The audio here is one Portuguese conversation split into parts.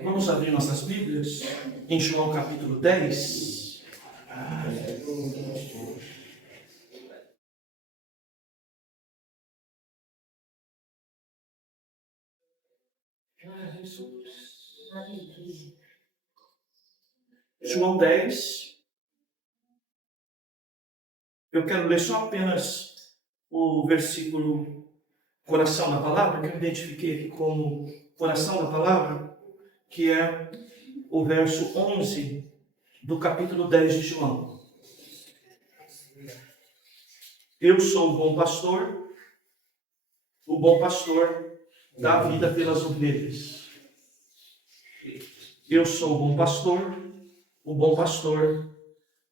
Vamos abrir nossas Bíblias em João capítulo 10. João 10. Eu quero ler só apenas o versículo coração da palavra, que eu identifiquei aqui como coração da palavra, que é o verso 11 do capítulo 10 de João. Eu sou o bom pastor dá a vida pelas ovelhas. Eu sou o bom pastor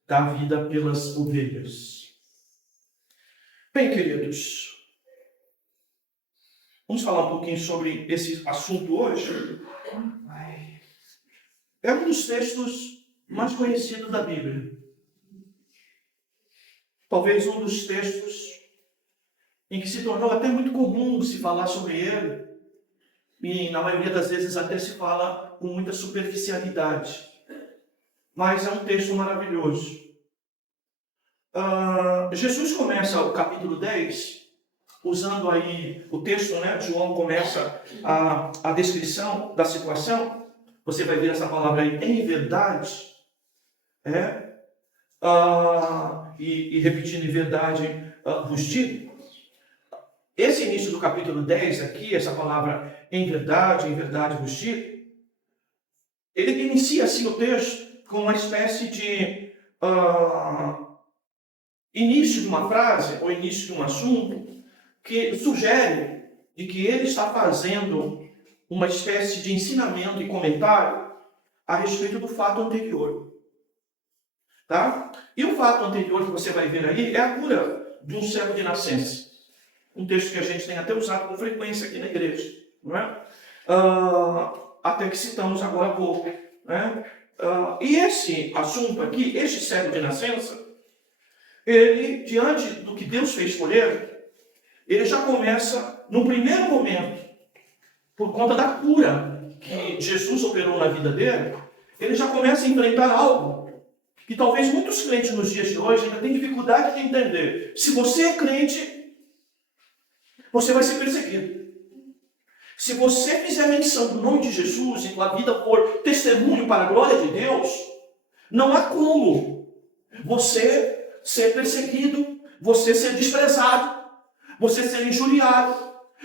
dá a vida pelas ovelhas. Bem, queridos, vamos falar um pouquinho sobre esse assunto hoje. É um dos textos mais conhecidos da Bíblia. Talvez um dos textos em que se tornou até muito comum se falar sobre ele. E na maioria das vezes até se fala com muita superficialidade. Mas é um texto maravilhoso. Jesus começa o capítulo 10 usando aí o texto, né? João começa a descrição da situação. Você vai ver essa palavra aí, em verdade. E repetindo, em verdade, vos digo. Esse início do capítulo 10 aqui, essa palavra em verdade vos digo, ele inicia assim o texto com uma espécie de início de uma frase ou início de um assunto que sugere de que ele está fazendo uma espécie de ensinamento e comentário a respeito do fato anterior. Tá? E o fato anterior que você vai ver aí é a cura de um cego de nascença. Um texto que a gente tem até usado com frequência aqui na igreja. Não é? Até que citamos agora há pouco. Né? E esse assunto aqui, este cego de nascença, ele, diante do que Deus fez por ele já começa, no primeiro momento, por conta da cura que Jesus operou na vida dele, ele já começa a enfrentar algo que talvez muitos crentes nos dias de hoje ainda têm dificuldade de entender. Se você é crente, você vai ser perseguido. Se você fizer menção do nome de Jesus e tua vida for testemunho para a glória de Deus, não há como você ser perseguido, você ser desprezado, você ser injuriado,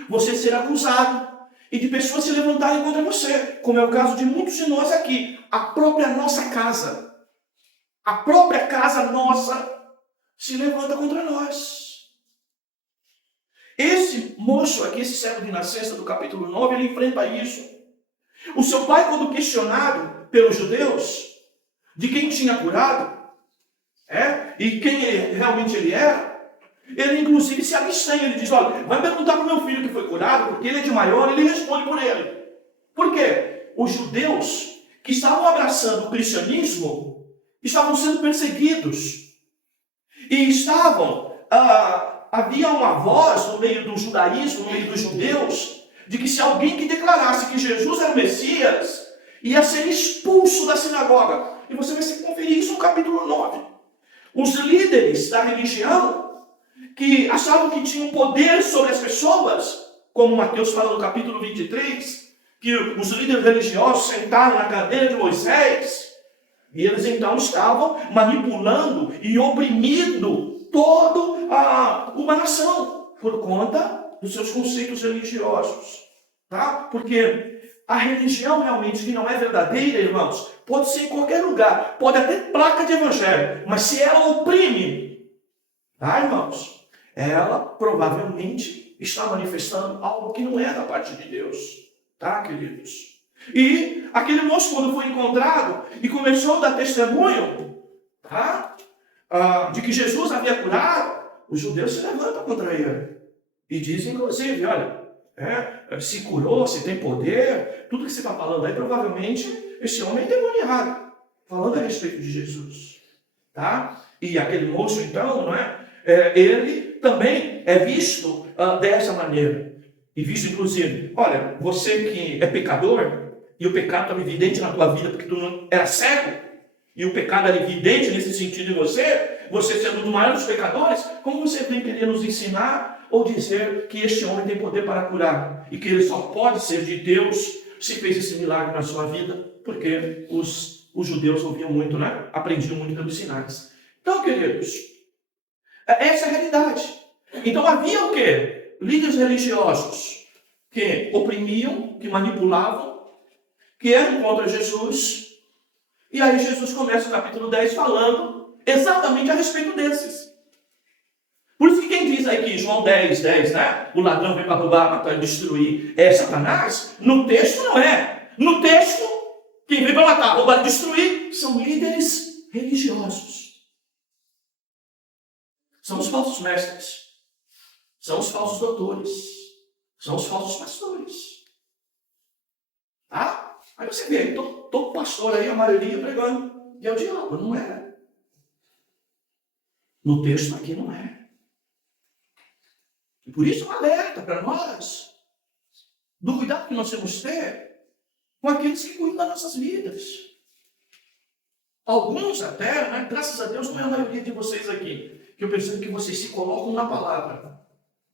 você ser acusado e de pessoas se levantarem contra você, como é o caso de muitos de nós aqui. A própria nossa casa nossa se levanta contra nós. Esse moço aqui, esse cego de nascença do capítulo 9, ele enfrenta isso. O seu pai, quando questionado pelos judeus de quem tinha curado, e quem realmente ele era, ele inclusive se abstém. Ele diz, olha, vai perguntar para o meu filho que foi curado, porque ele é de maior, ele responde por ele. Por quê? Os judeus que estavam abraçando o cristianismo estavam sendo perseguidos. E havia uma voz no meio do judaísmo, no meio dos judeus, de que se alguém que declarasse que Jesus era o Messias, ia ser expulso da sinagoga. E você vai conferir isso no capítulo 9. Os líderes da religião, que achavam que tinham poder sobre as pessoas, como Mateus fala no capítulo 23, que os líderes religiosos sentaram na cadeira de Moisés, e eles então estavam manipulando e oprimindo toda uma nação por conta dos seus conceitos religiosos. Tá? Porque a religião realmente que não é verdadeira, irmãos, pode ser em qualquer lugar, pode até ter placa de evangelho, mas se ela oprime, tá, irmãos? Ela provavelmente está manifestando algo que não é da parte de Deus. Tá, queridos? E aquele moço, quando foi encontrado e começou a dar testemunho, tá, de que Jesus havia curado, os judeus se levantam contra ele. E dizem, inclusive, olha, se curou, se tem poder, tudo que você está falando aí, provavelmente, esse homem é endemoniado, falando a respeito de Jesus. Tá? E aquele moço, então, não é? Ele também é visto dessa maneira. E visto, inclusive, olha, você que é pecador, e o pecado estava evidente na tua vida porque tu não era cego, e o pecado era evidente nesse sentido em você sendo o maior dos pecadores, como você vem querer nos ensinar ou dizer que este homem tem poder para curar e que ele só pode ser de Deus se fez esse milagre na sua vida? Porque os judeus ouviam muito, né? Aprendiam muito pelos sinais. Então, queridos, essa é a realidade. Então havia o quê? Líderes religiosos que oprimiam, que manipulavam, que eram contra Jesus. E aí Jesus começa o capítulo 10 falando exatamente a respeito desses. Por isso que quem diz aí que João 10, né? O ladrão vem para roubar, matar e destruir é Satanás, no texto não é. No texto, quem vem para matar, roubar e destruir são líderes religiosos. São os falsos mestres. São os falsos doutores. São os falsos pastores. Tá? Aí você vê, todo pastor aí, a maioria pregando. E é o diabo, não é. No texto aqui não é. E por isso um alerta para nós do cuidado que nós temos que ter com aqueles que cuidam das nossas vidas. Alguns até, né, graças a Deus, não é a maioria de vocês aqui, que eu percebo que vocês se colocam na palavra,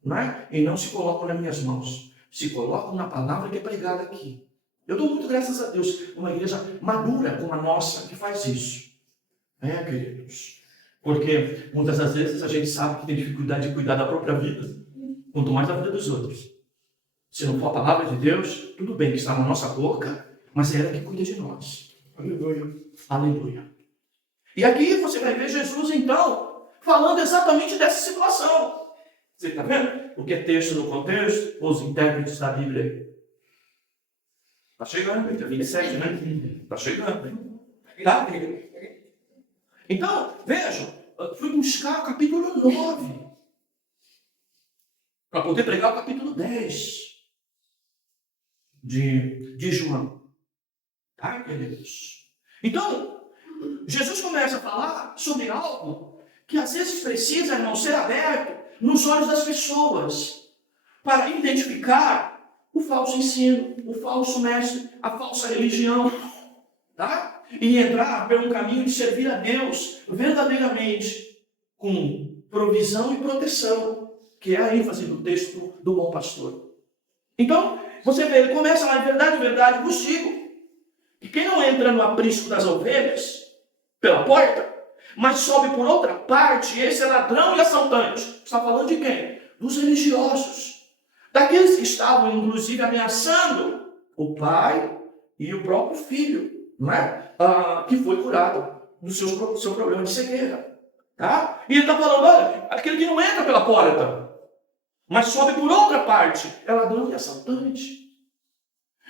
né? E não se colocam nas minhas mãos. Se colocam na palavra que é pregada aqui. Eu dou muito graças a Deus uma igreja madura como a nossa que faz isso. Queridos? Porque muitas das vezes a gente sabe que tem dificuldade de cuidar da própria vida, quanto mais da vida dos outros. Se não for a palavra de Deus, tudo bem que está na nossa boca, mas é ela que cuida de nós. Aleluia. Aleluia. E aqui você vai ver Jesus, então, falando exatamente dessa situação. Você está vendo? O que é texto no contexto, os intérpretes da Bíblia. Está chegando, ainda 27, né? Está chegando, hein? Tá? Então, vejam, fui buscar o capítulo 9 para poder pregar o capítulo 10 de João. Tá, queridos? Então, Jesus começa a falar sobre algo que às vezes precisa, irmão, ser aberto nos olhos das pessoas para identificar o falso ensino, o falso mestre, a falsa religião, tá? E entrar pelo caminho de servir a Deus verdadeiramente com provisão e proteção, que é a ênfase do texto do bom pastor. Então, você vê, ele começa lá, em verdade, vos digo, que quem não entra no aprisco das ovelhas, pela porta, mas sobe por outra parte, esse é ladrão e assaltante. Está falando de quem? Dos religiosos. Daqueles que estavam, inclusive, ameaçando o pai e o próprio filho, não é? Que foi curado do seu problema de cegueira. Tá? E ele está falando, olha, aquele que não entra pela porta, mas sobe por outra parte, é ladrão e assaltante.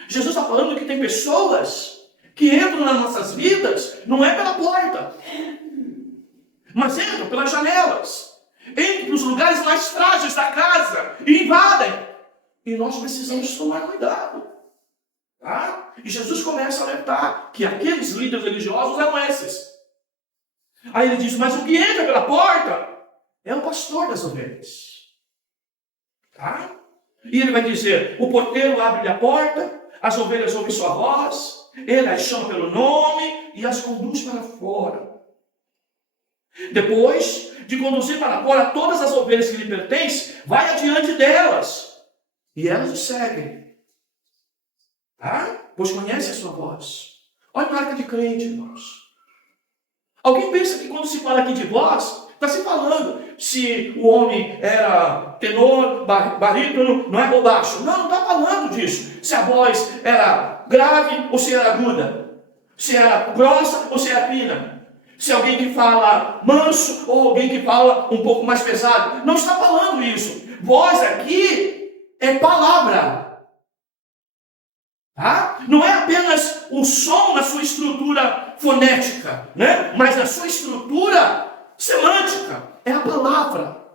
Jesus está falando que tem pessoas que entram nas nossas vidas, não é pela porta, mas entram pelas janelas, entram nos lugares mais frágeis da casa e invadem. E nós precisamos tomar cuidado. Tá? E Jesus começa a alertar que aqueles líderes religiosos eram esses. Aí ele diz, mas o que entra pela porta é o pastor das ovelhas. Tá? E ele vai dizer, o porteiro abre a porta, as ovelhas ouvem sua voz, ele as chama pelo nome e as conduz para fora. Depois de conduzir para fora todas as ovelhas que lhe pertencem, vai adiante delas. E elas o seguem. Tá? Pois conhece a sua voz. Olha a marca de crente, irmãos. Alguém pensa que quando se fala aqui de voz, está se falando se o homem era tenor, barítono, não é, ou baixo. Não está falando disso. Se a voz era grave ou se era aguda. Se era grossa ou se era fina. Se alguém que fala manso ou alguém que fala um pouco mais pesado. Não está falando isso. Voz aqui é palavra. Tá? Não é apenas o som na sua estrutura fonética, né? Mas na sua estrutura semântica. É a palavra.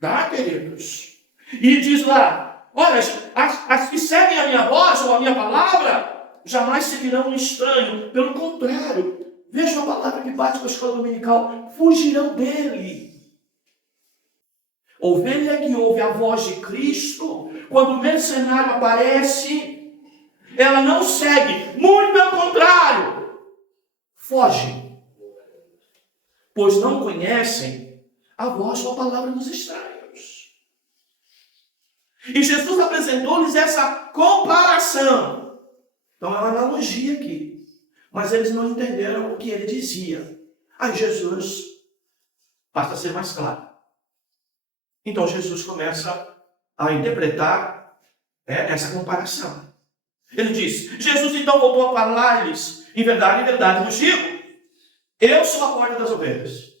Tá, queridos? E diz lá, olha, as que seguem a minha voz ou a minha palavra, jamais seguirão um estranho. Pelo contrário, vejam a palavra que bate com a escola dominical, fugirão dele. Ovelha que ouve a voz de Cristo, quando o mercenário aparece, ela não segue, muito pelo contrário, foge, pois não conhecem a voz ou a palavra dos estranhos. E Jesus apresentou-lhes essa comparação. Então é uma analogia aqui, mas eles não entenderam o que ele dizia. Aí Jesus passa a ser mais claro. Então Jesus começa a interpretar essa comparação. Ele diz, Jesus então voltou a falar-lhes, em verdade vos digo, eu sou a porta das ovelhas.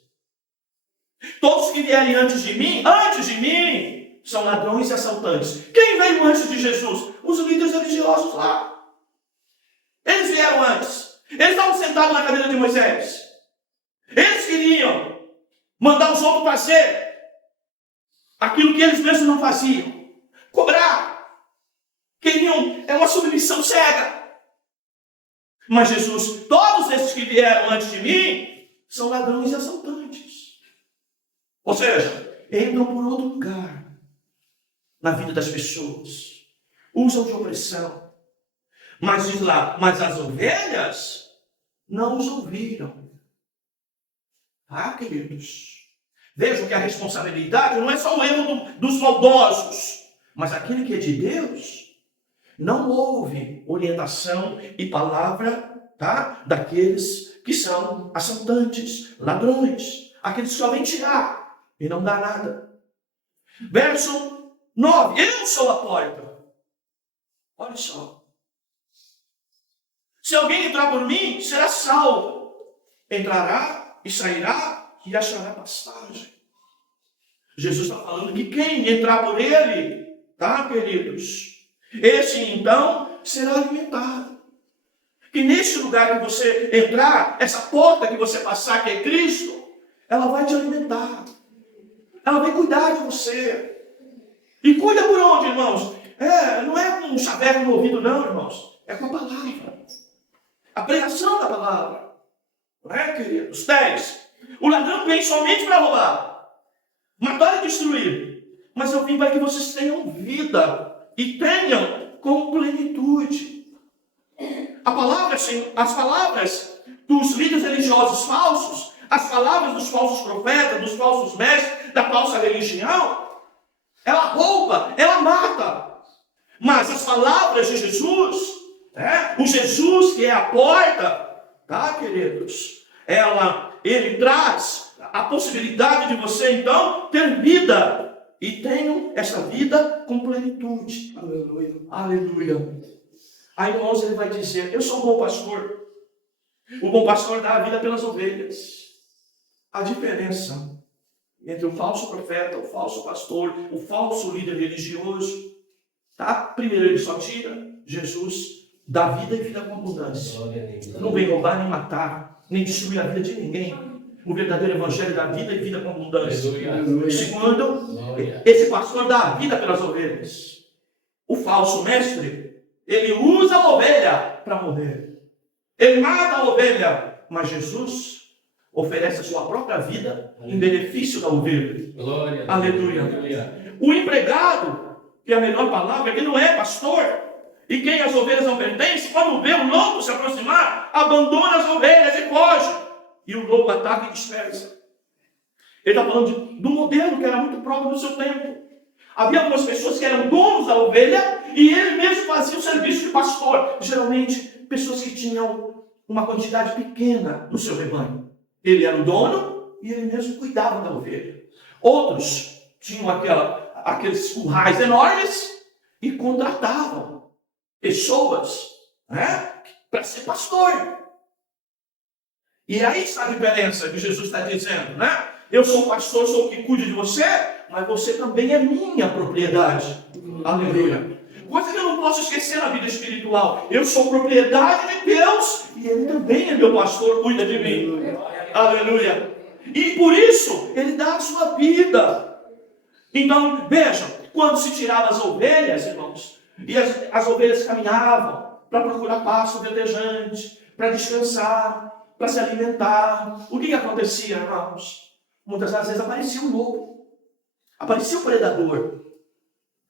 Todos que vierem antes de mim, são ladrões e assaltantes. Quem veio antes de Jesus? Os líderes religiosos lá. Eles vieram antes. Eles estavam sentados na cadeira de Moisés. Eles queriam mandar os outros fazer aquilo que eles mesmos não faziam. Cobrar. Queriam, uma submissão cega. Mas Jesus, todos esses que vieram antes de mim, são ladrões e assaltantes. Ou seja, entram por outro lugar na vida das pessoas. Usam de opressão. Mas diz lá, mas as ovelhas não os ouviram. Ah, queridos. Vejam que a responsabilidade não é só o erro dos maldosos, mas aquele que é de Deus não ouve orientação e palavra, tá? Daqueles que são assaltantes, ladrões, aqueles que só vêm tirar e não dá nada. Verso 9, eu sou a porta. Olha só. Se alguém entrar por mim, será salvo. Entrará e sairá e achará pastagem. Jesus está falando que quem entrar por ele, tá, queridos? Esse então será alimentado. Que nesse lugar que você entrar, essa porta que você passar, que é Cristo, ela vai te alimentar. Ela vai cuidar de você. E cuida por onde, irmãos? Não é com um chaveco no ouvido, não, irmãos. É com a palavra. A pregação da palavra. Não é, queridos? 10. O ladrão vem somente para roubar, matar e destruir. Mas eu vim para que vocês tenham vida e tenham com plenitude. As palavras dos líderes religiosos falsos, as palavras dos falsos profetas, dos falsos mestres, da falsa religião, ela rouba, ela mata. Mas as palavras de Jesus, o Jesus que é a porta, tá, queridos? Ele traz a possibilidade de você, então, ter vida. E tenham essa vida com plenitude. Aleluia. Aleluia. Aí, irmãos, ele vai dizer, eu sou um bom pastor. O bom pastor dá a vida pelas ovelhas. A diferença entre o falso profeta, o falso pastor, o falso líder religioso, tá? Primeiro ele só tira, Jesus dá vida e vida com abundância. Não vem roubar, nem matar, nem destruir a vida de ninguém. O verdadeiro evangelho dá vida e vida com abundância. Segundo, esse pastor dá a vida pelas ovelhas. O falso mestre, ele usa a ovelha para morrer. Ele mata a ovelha, mas Jesus oferece a sua própria vida em benefício da ovelha. Glória. Aleluia. Aleluia. O empregado, que é a melhor palavra, ele não é pastor. E quem as ovelhas não pertencem, quando vê o lobo se aproximar, abandona as ovelhas e foge. E o lobo ataca e dispersa. Ele está falando do modelo que era muito próprio do seu tempo. Havia algumas pessoas que eram donos da ovelha e ele mesmo fazia o serviço de pastor. Geralmente, pessoas que tinham uma quantidade pequena no seu rebanho. Ele era o dono e ele mesmo cuidava da ovelha. Outros tinham aqueles currais enormes e contratavam pessoas, para ser pastor. E aí está a diferença que Jesus está dizendo, Eu sou o pastor, sou o que cuida de você, mas você também é minha propriedade. Aleluia. Coisa que eu não posso esquecer na vida espiritual. Eu sou propriedade de Deus e Ele também é meu pastor, cuida de mim. Aleluia. E por isso, Ele dá a sua vida. Então, vejam, quando se tirava as ovelhas, irmãos, e as ovelhas caminhavam para procurar pasto verdejante, para descansar, para se alimentar. O que acontecia, irmãos? Muitas vezes aparecia um lobo, aparecia um predador,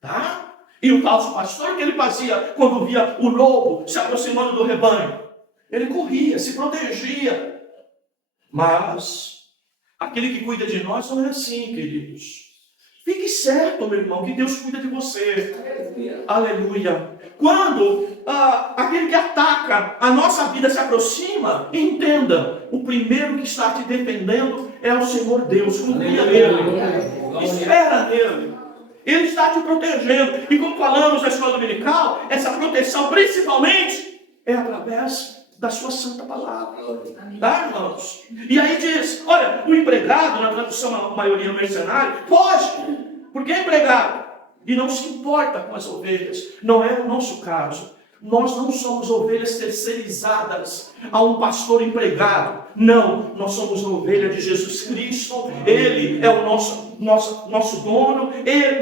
tá? E o falso pastor, o que ele fazia quando via o lobo se aproximando do rebanho? Ele corria, se protegia. Mas aquele que cuida de nós não é assim, queridos. Fique certo, meu irmão, que Deus cuida de você. Aleluia. Quando aquele que ataca a nossa vida se aproxima, entenda, o primeiro que está te defendendo é o Senhor Deus. Confia nele. Espera nele. Ele está te protegendo. E como falamos na escola dominical, essa proteção principalmente é através da sua santa palavra. Tá, irmãos? E aí diz, olha, o empregado, na tradução a maioria mercenário, foge, porque é empregado e não se importa com as ovelhas. Não é o nosso caso. Nós não somos ovelhas terceirizadas a um pastor empregado. Não, nós somos ovelha de Jesus Cristo. Ele é o nosso dono.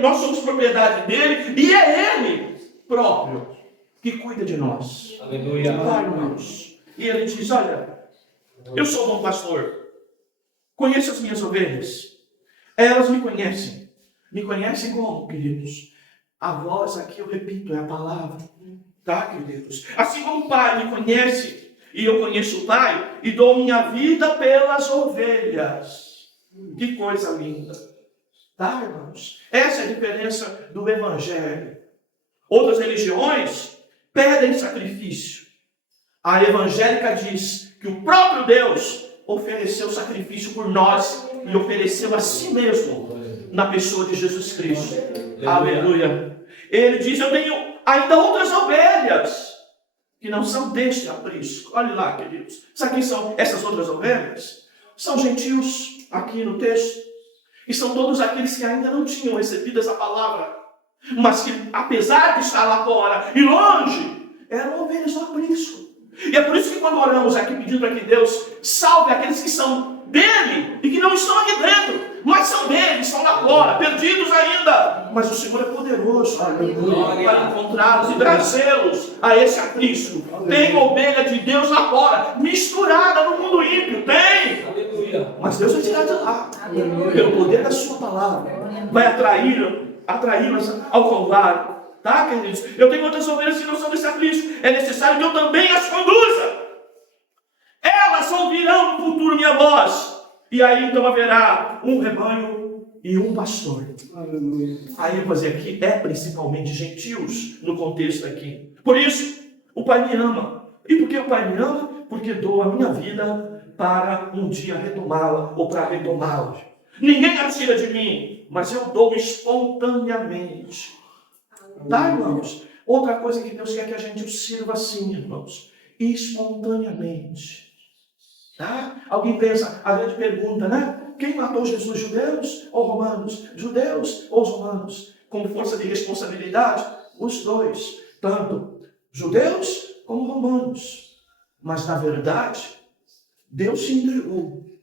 Nós somos propriedade dele. E é ele próprio que cuida de nós. Aleluia. Tá, irmãos? E ele diz, olha, eu sou bom pastor. Conheço as minhas ovelhas. Elas me conhecem. Me conhecem como, queridos? A voz aqui, eu repito, é a palavra. Tá, queridos? Assim como o Pai me conhece, e eu conheço o Pai, e dou minha vida pelas ovelhas. Que coisa linda. Tá, irmãos? Essa é a diferença do Evangelho. Outras religiões pedem sacrifício. A evangélica diz que o próprio Deus ofereceu sacrifício por nós e ofereceu a si mesmo na pessoa de Jesus Cristo. Aleluia. Ele diz, eu tenho ainda outras ovelhas que não são deste aprisco. Olhe lá, queridos. Sabe quem são essas outras ovelhas? São gentios, aqui no texto. E são todos aqueles que ainda não tinham recebido essa palavra. Mas que, apesar de estar lá fora e longe, eram ovelhas do aprisco. E é por isso que quando oramos aqui pedindo para que Deus salve aqueles que são dele e que não estão aqui dentro, mas são dele, estão lá fora, perdidos ainda. Mas o Senhor é poderoso para encontrá-los e trazê-los a esse aprisco. Tem ovelha de Deus lá fora, misturada no mundo ímpio, tem. Mas Deus vai tirar de lá, pelo poder da sua palavra, vai atraí-las ao Calvário. Tá, queridos? Eu tenho outras ovelhas que não são desse aprisco. É necessário que eu também as conduza. Elas ouvirão no futuro minha voz. E aí então haverá um rebanho e um pastor. Aí eu vou dizer aqui, é principalmente gentios no contexto aqui. Por isso, o Pai me ama. E por que o Pai me ama? Porque dou a minha vida para um dia retomá-la ou para retomá-la. Ninguém a tira de mim, mas eu dou espontaneamente. Tá, irmãos? Outra coisa que Deus quer que a gente sirva assim, irmãos, espontaneamente. Tá? Alguém pensa, a grande pergunta, né? Quem matou Jesus, judeus ou romanos? Judeus ou romanos? Com força de responsabilidade? Os dois. Tanto judeus como romanos. Mas, na verdade, Deus se entregou.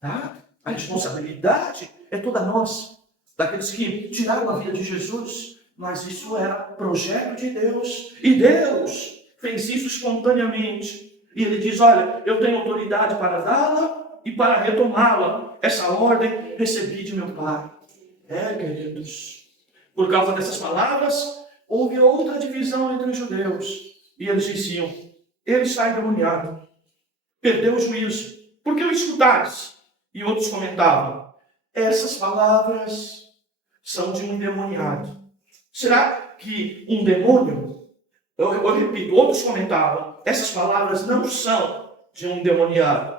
Tá? A responsabilidade é toda nossa. Daqueles que tiraram a vida de Jesus. Mas isso era projeto de Deus. E Deus fez isso espontaneamente. E ele diz, olha, eu tenho autoridade para dá-la e para retomá-la. Essa ordem recebi de meu Pai. Queridos. Por causa dessas palavras, houve outra divisão entre os judeus. E eles diziam, ele está endemoniado. Perdeu o juízo. Por que o escutais? E outros comentavam, essas palavras são de um endemoniado. Será que um demônio, eu repito, outros comentavam, essas palavras não são de um endemoniado.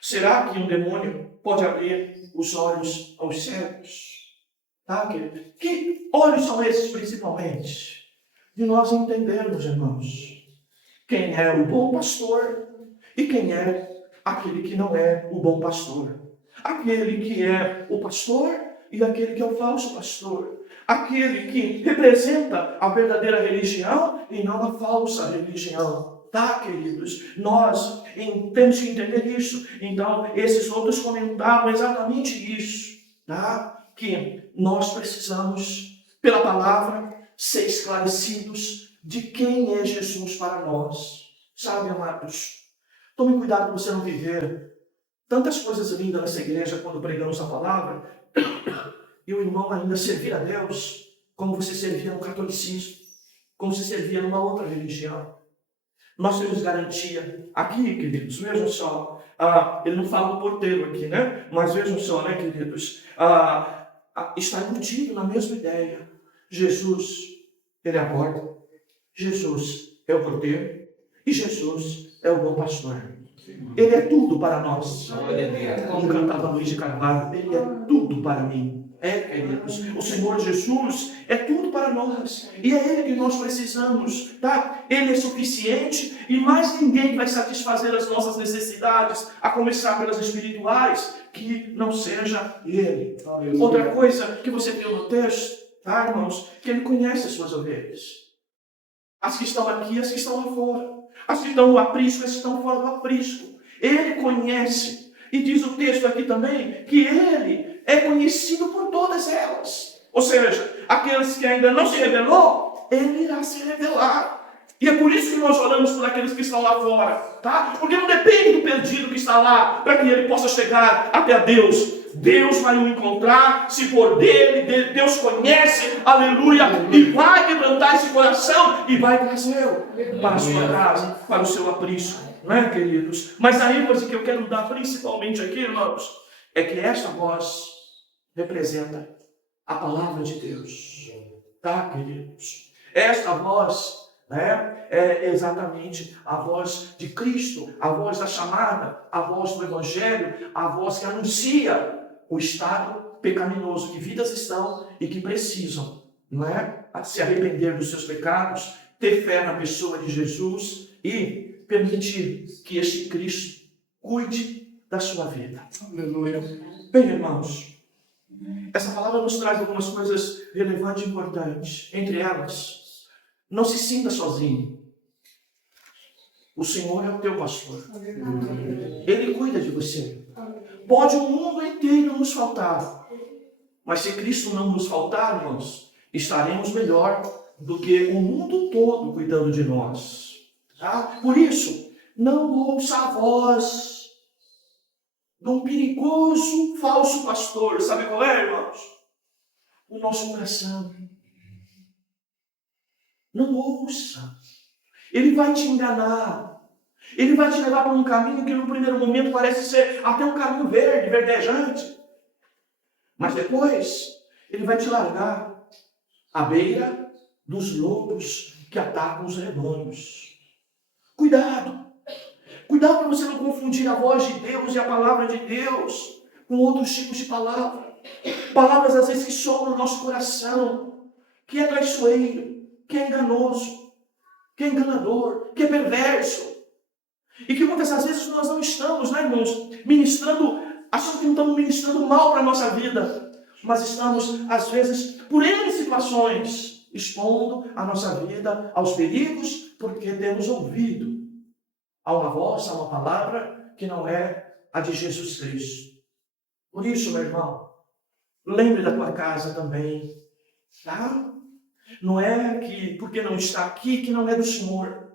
Será que um demônio pode abrir os olhos aos cegos? Tá, querido? Que olhos são esses principalmente? De nós entendermos, irmãos, quem é o bom pastor e quem é aquele que não é o bom pastor. Aquele que é o pastor e aquele que é o falso pastor. Aquele que representa a verdadeira religião e não a falsa religião. Tá, queridos? Nós temos que entender isso. Então, esses outros comentavam exatamente isso. Tá? Que nós precisamos, pela palavra, ser esclarecidos de quem é Jesus para nós. Sabe, amados? Tome cuidado para você não viver tantas coisas lindas nessa igreja quando pregamos a palavra e o irmão ainda servir a Deus como você servia no catolicismo, como você servia numa outra religião. Nós temos garantia aqui, queridos, vejam só, ele não fala do porteiro aqui, né? Mas vejam só, né, queridos, está embutido na mesma ideia. Jesus, ele é a porta, Jesus é o porteiro e Jesus é o bom pastor. Ele é tudo para nós. Como cantava Luiz de Carvalho, ele é tudo para mim. Queridos, o Senhor Jesus é tudo para nós. E é Ele que nós precisamos, tá? Ele é suficiente e mais ninguém vai satisfazer as nossas necessidades, a começar pelas espirituais, que não seja Ele. Outra coisa que você viu no texto, tá, irmãos? Que Ele conhece as suas ovelhas. As que estão aqui, as que estão lá fora. As que estão no aprisco, as que estão fora do aprisco. Ele conhece. E diz o texto aqui também que Ele é conhecido por todas elas. Ou seja, aqueles que ainda não se revelou, Ele irá se revelar. E é por isso que nós oramos por aqueles que estão lá fora, tá? Porque não depende do perdido que está lá, para que ele possa chegar até a Deus. Deus vai o encontrar, se for dele, Deus conhece, aleluia, e vai quebrantar esse coração e vai trazê-lo para a sua casa, para o seu aprisco, não é, queridos? Mas a ênfase que eu quero dar principalmente aqui, irmãos, é que esta voz representa a palavra de Deus, tá, queridos? Esta voz é exatamente a voz de Cristo, a voz da chamada, a voz do Evangelho, a voz que anuncia o estado pecaminoso que vidas estão e que precisam, se arrepender dos seus pecados, ter fé na pessoa de Jesus e permitir que este Cristo cuide da sua vida. Aleluia. Bem, irmãos, essa palavra nos traz algumas coisas relevantes e importantes. Entre elas, não se sinta sozinho. O Senhor é o teu pastor. Ele cuida de você. Pode o mundo inteiro nos faltar, mas se Cristo não nos faltar, irmãos, estaremos melhor do que o mundo todo cuidando de nós. Tá? Por isso, não ouça a voz de um perigoso falso pastor. Sabe qual é, irmãos? O nosso coração. Não ouça. Ele vai te enganar. Ele vai te levar para um caminho que no primeiro momento parece ser até um caminho verde, verdejante. Mas depois, ele vai te largar à beira dos lobos que atacam os rebanhos. Cuidado. Cuidado para você não confundir a voz de Deus e a palavra de Deus com outros tipos de palavra. Palavras às vezes que soam no nosso coração, que é traiçoeiro, que é enganoso, que é enganador, que é perverso. E que muitas das vezes nós não estamos, irmãos, ministrando, achando que não estamos ministrando mal para a nossa vida, mas estamos, às vezes, por N situações, expondo a nossa vida aos perigos, porque temos ouvido a uma voz, a uma palavra que não é a de Jesus Cristo. Por isso, meu irmão, lembre da tua casa também, tá? Não é que porque não está aqui que não é do Senhor.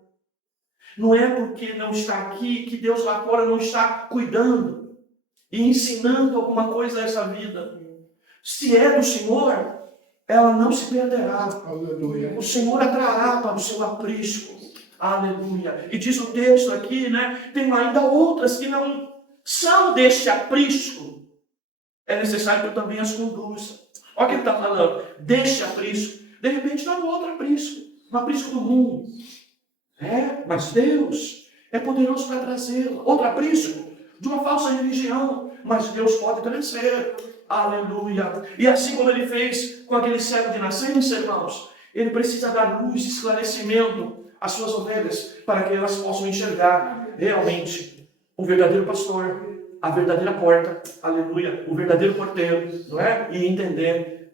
Não é porque não está aqui que Deus lá fora não está cuidando e ensinando alguma coisa a essa vida. Se é do Senhor, ela não se perderá. Aleluia. O Senhor a trará para o seu aprisco. Aleluia. E diz o texto aqui, tem ainda outras que não são deste aprisco. É necessário que eu também as conduza. Olha o que ele está falando. Deste aprisco. De repente está no outro aprisco. No aprisco do mundo. Mas Deus é poderoso para trazer outro aprisco de uma falsa religião, mas Deus pode trazer, aleluia. E assim como ele fez com aquele cego de nascença, irmãos, ele precisa dar luz e esclarecimento às suas ovelhas, para que elas possam enxergar realmente o verdadeiro pastor, a verdadeira porta, aleluia, o verdadeiro porteiro, não é? E entender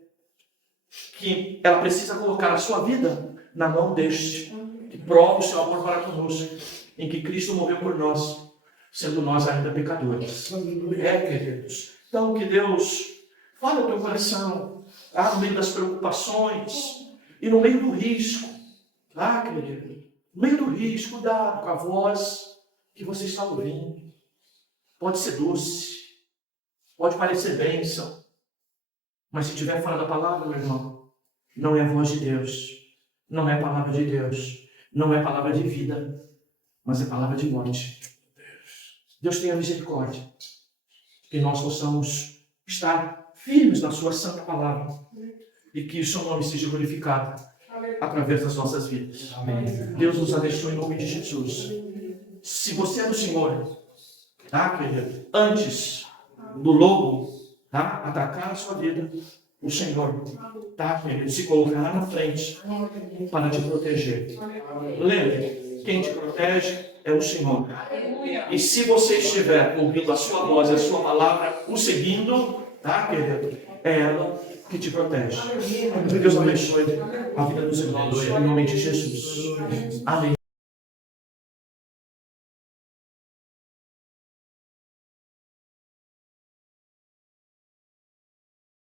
que ela precisa colocar a sua vida na mão deste, que prova o seu amor para conosco, em que Cristo morreu por nós, sendo nós ainda pecadores. Queridos. Então, que Deus fale ao teu coração, no meio das preocupações e no meio do risco. Querido, no meio do risco, cuidado com a voz que você está ouvindo. Pode ser doce, pode parecer bênção, mas se estiver fora da palavra, meu irmão, não é a voz de Deus, não é a palavra de Deus, não é a palavra de vida, mas é a palavra de morte. Deus tenha misericórdia, que nós possamos estar firmes na sua santa palavra e que o seu nome seja glorificado através das nossas vidas. Amém. Deus nos abençoe em nome de Jesus. Se você é do Senhor, tá, querido? Antes do lobo, tá, atacar a sua vida, o Senhor, tá, querido, se colocará na frente para te proteger. Lembre, quem te protege é o Senhor. E se você estiver ouvindo a sua voz e a sua palavra, o seguindo, tá, querido? É ela que te protege. Que Deus abençoe a vida dos irmãos, em nome de Jesus. Amém.